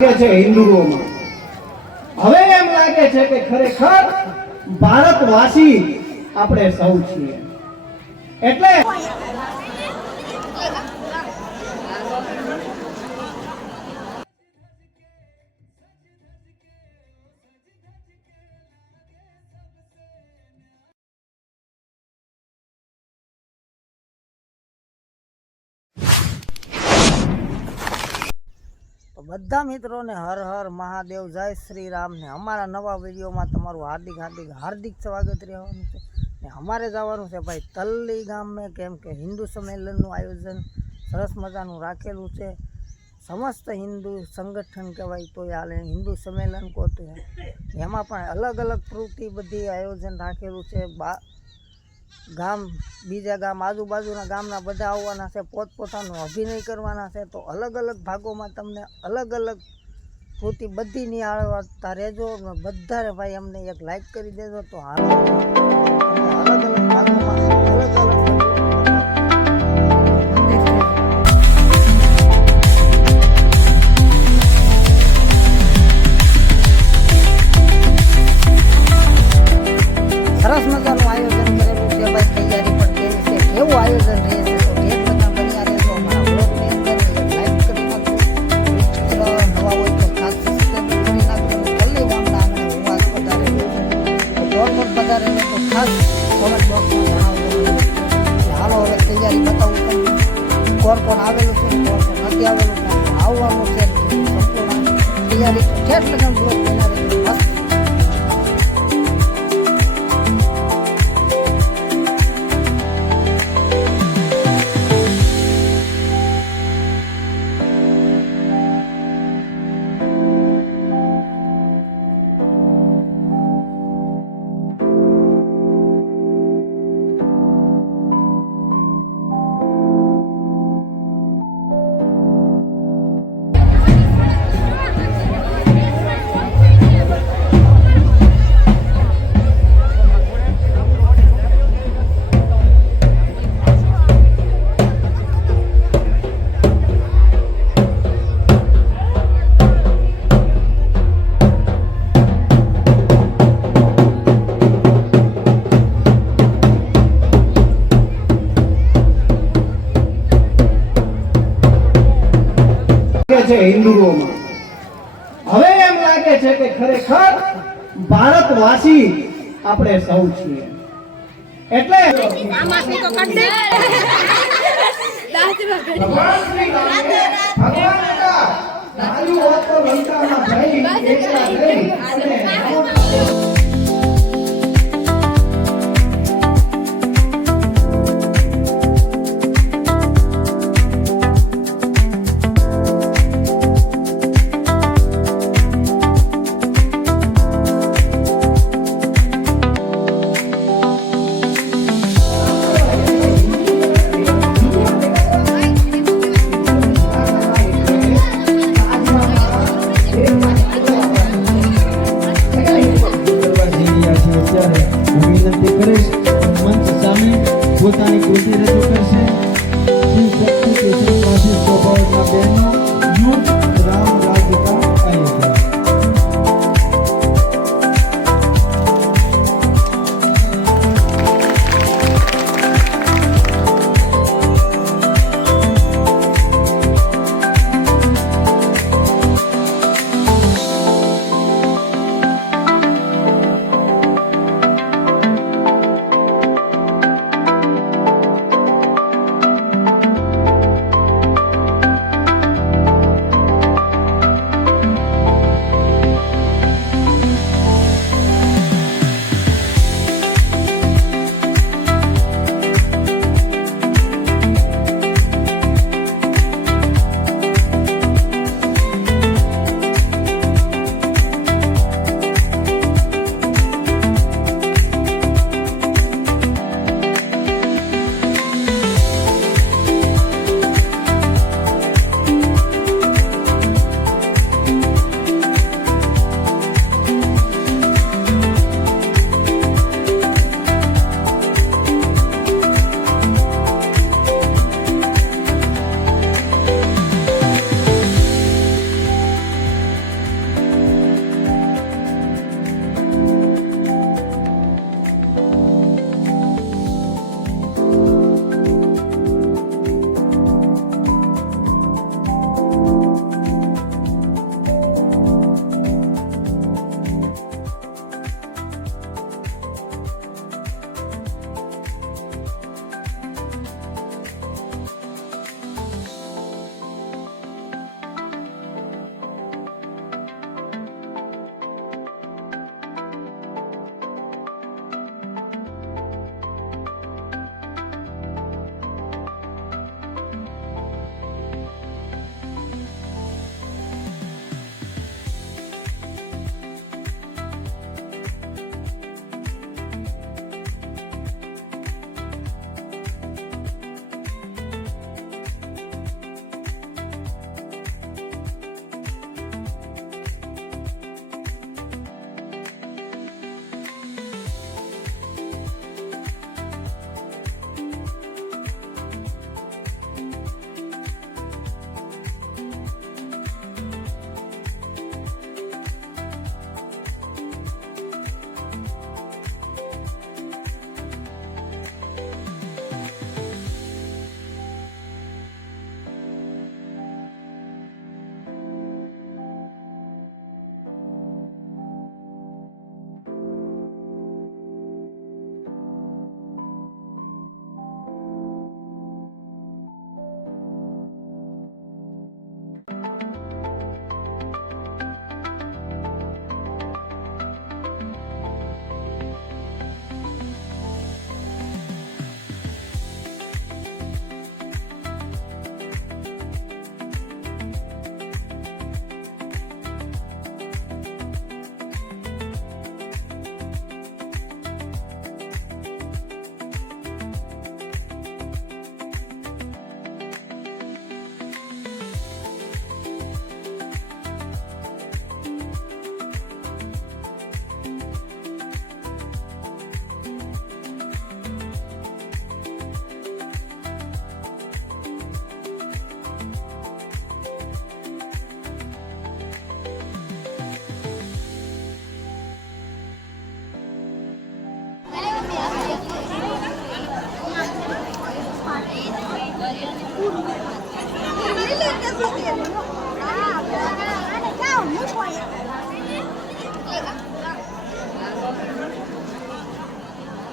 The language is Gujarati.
છે હિન્દુઓમાં હવે એમ લાગે છે કે ખરેખર ભારતવાસી આપણે સૌ છીએ એટલે બધા મિત્રોને હર હર મહાદેવ, જય શ્રી રામ ને અમારા નવા વિડીયોમાં તમારું હાર્દિક સ્વાગત રહેવાનું છે ને અમારે જવાનું છે ભાઈ તલ્લી ગામમાં, કેમ કે હિન્દુ સંમેલનનું આયોજન સરસ મજાનું રાખેલું છે. સમસ્ત હિન્દુ સંગઠન કહેવાય તો હાલે, હિન્દુ સંમેલન કહો એમાં પણ અલગ અલગ પ્રવૃત્તિ બધી આયોજન રાખેલું છે. ગામ બીજા ગામ આજુબાજુના ગામના બધા આવવાના છે, પોતપોતાનો અભિનય કરવાના છે. તો અલગ અલગ ભાગોમાં તમને અલગ અલગ કૃતિ બધી નિહાળતા રહેજો. બધાને ભાઈ અમને એક લાઈક કરી દેજો. તો હાલો અલગ અલગ ભાગોમાં અલગ અલગ સરસ મજાનું આયોજન કરેલું છે ભાઈ. તૈયારી પણ કેવી છે, કેવું આયોજન રહે છે, તો એક બધા બન્યા રહેજો. અમારા બ્લોગની અંદર લાઈક કરી નાખજો, નવા હોય તો ખાસ સબસ્ક્રાઈબ કરી નાખજો. જલ્દી ગામના આંગણે ઉવાસ પધારેલો છે, તો ગોળમોટ પધારેલો તો ખાસ કોમેન્ટ બોક્સમાં જણાવજો. હાલો હવે તૈયારી બતાવું તમને, કોણ કોણ આવેલું છે, કોણ કોણ નથી આવેલું, કોણ કોણ આવવાનું છે, સંપૂર્ણ તૈયારી ઠેઠ લગન બ્લોગ બનાવેલું મસ્ત. છે હિન્દુઓમાં હવે એમ લાગે છે કે ખરેખર ભારતવાસી આપણે સૌ છીએ એટલે ભગવાન